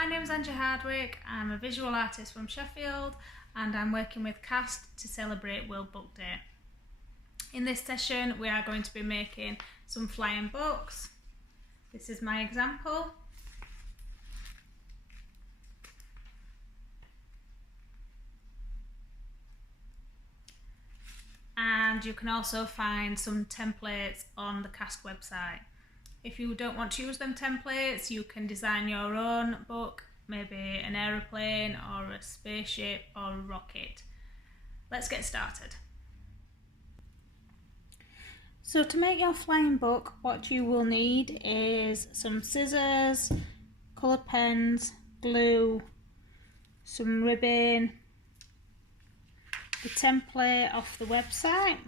My name is Angie Hardwick. I'm a visual artist from Sheffield and I'm working with CAST to celebrate World Book Day. In this session we are going to be making some flying books. This is my example. And you can also find some templates on the CAST website. If you don't want to use them templates, you can design your own book, maybe an aeroplane or a spaceship or a rocket. Let's get started. So to make your flying book, what you will need is some scissors, coloured pens, glue, some ribbon, the template off the website,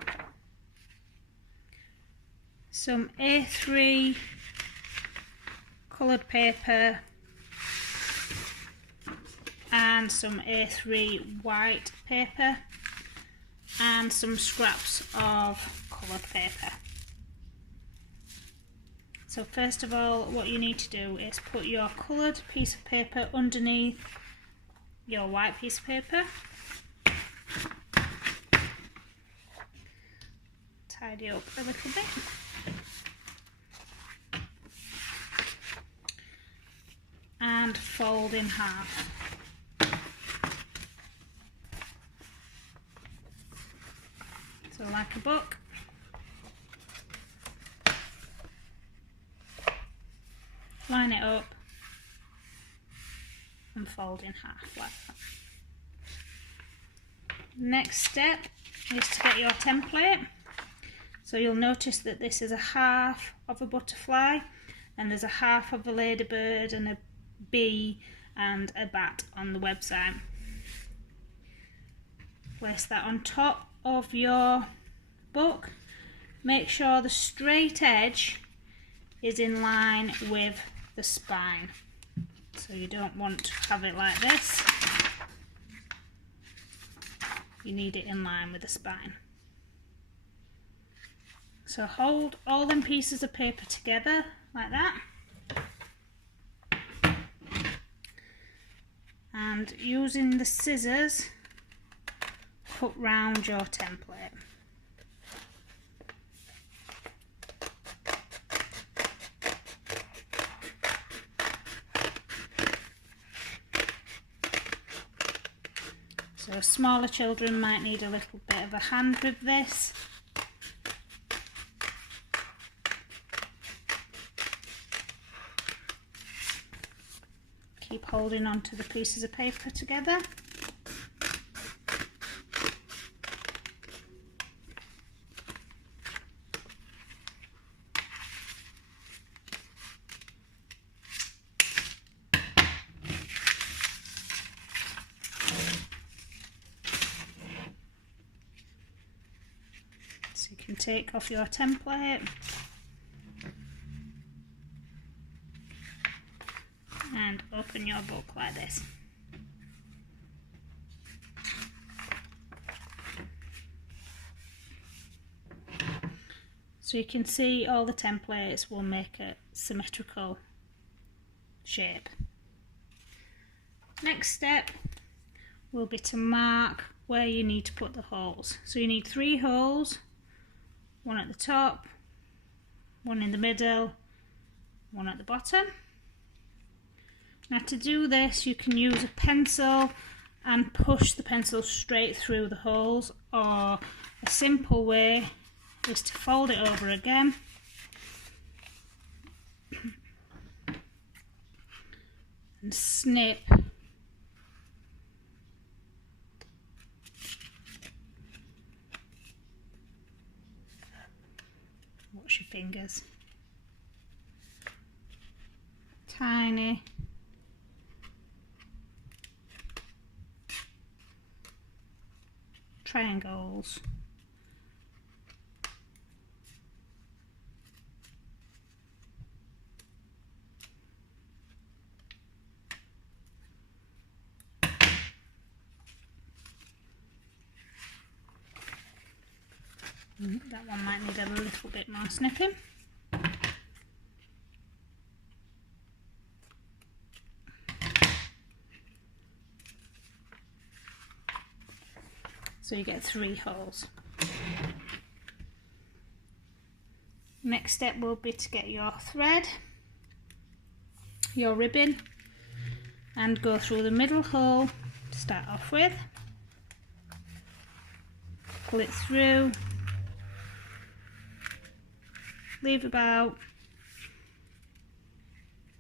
some A3 coloured paper and some A3 white paper and some scraps of coloured paper. So first of all, what you need to do is put your coloured piece of paper underneath your white piece of paper. Tidy up a little bit. And fold in half. So like a book. Line it up and fold in half like that. Next step is to get your template. So you'll notice that this is a half of a butterfly and there's a half of a ladybird and a bee and a bat on the website. Place that on top of your book. Make sure the straight edge is in line with the spine. So you don't want to have it like this. You need it in line with the spine. So hold all them pieces of paper together like that. And using the scissors, cut round your template. So smaller children might need a little bit of a hand with this. Keep holding on to the pieces of paper together. So you can take off your template and open your book like this. So you can see all the templates will make a symmetrical shape. Next step will be to mark where you need to put the holes. So you need 3 holes, one at the top, one in the middle, one at the bottom. Now to do this you can use a pencil and push the pencil straight through the holes, or a simple way is to fold it over again and snip watch your fingers, tiny triangles. That one might need a little bit more snipping. So you get 3 holes. Next step will be to get your thread, your ribbon, and go through the middle hole to start off with. Pull it through, leave about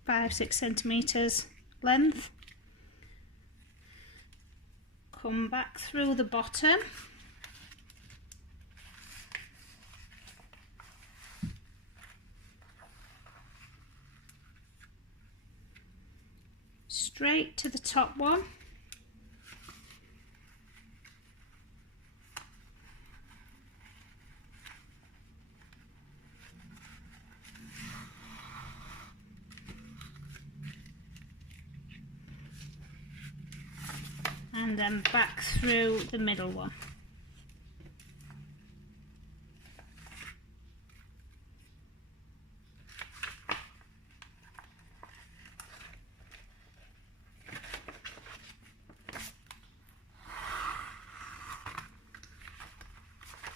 5-6 centimeters length, come back through the bottom, straight to the top one, and then back through the middle one.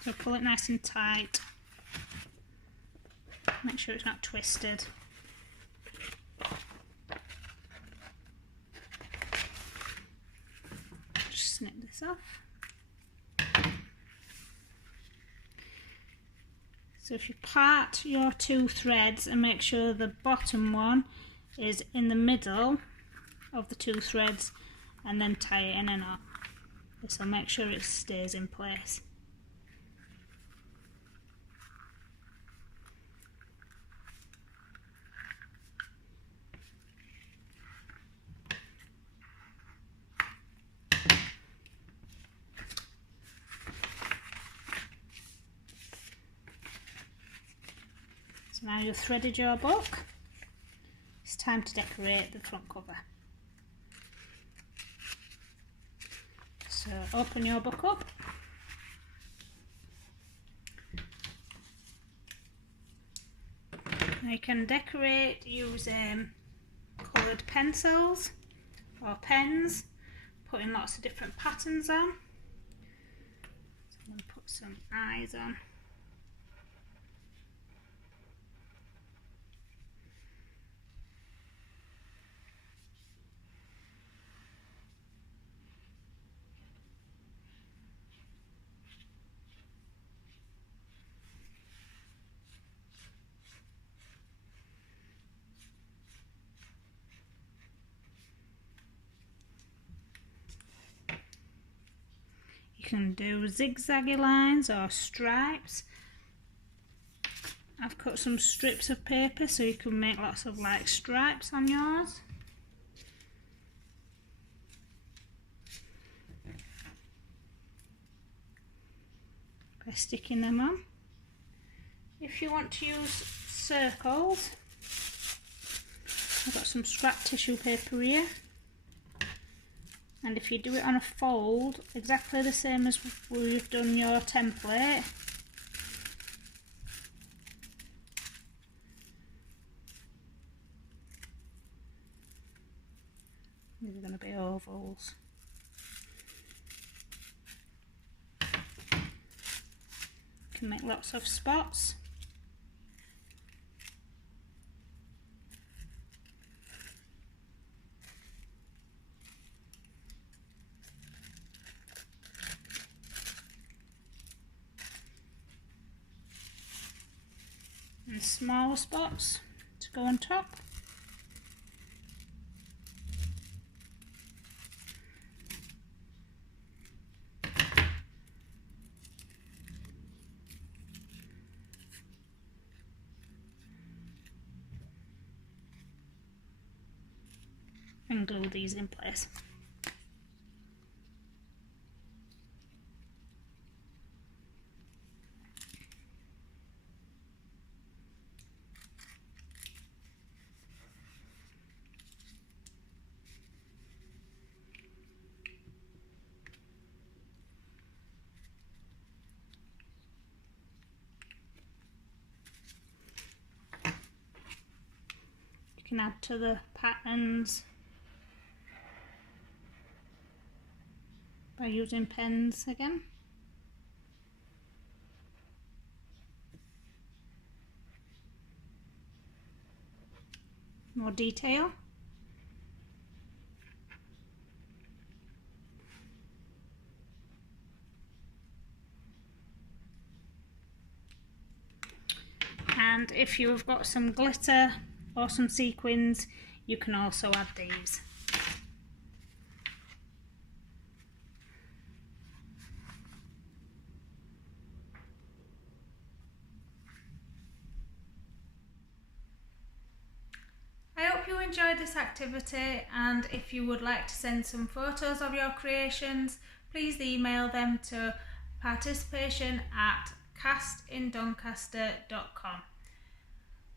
So pull it nice and tight, make sure it's not twisted. Just snip this off. So if you part your 2 threads and make sure the bottom one is in the middle of the 2 threads and then tie it in a knot. This will make sure it stays in place. So now you've threaded your book, it's time to decorate the front cover. So open your book up, now you can decorate using coloured pencils or pens, putting lots of different patterns on. So I'm going to put some eyes on. You can do zigzaggy lines or stripes. I've cut some strips of paper so you can make lots of like stripes on yours. By sticking them on. If you want to use circles, I've got some scrap tissue paper here. And if you do it on a fold, exactly the same as we've done your template, these are going to be ovals. You can make lots of spots. And smaller spots to go on top. And glue these in place. You can add to the patterns by using pens again. more detail. And if you have got some glitter or some sequins, you can also add these. I hope you enjoyed this activity, and if you would like to send some photos of your creations, please email them to participation@castinDoncaster.com.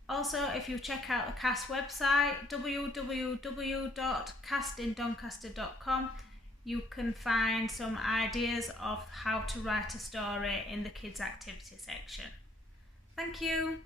Also, if you check out the CAST website, www.castinDoncaster.com, you can find some ideas of how to write a story in the kids activity section. Thank you.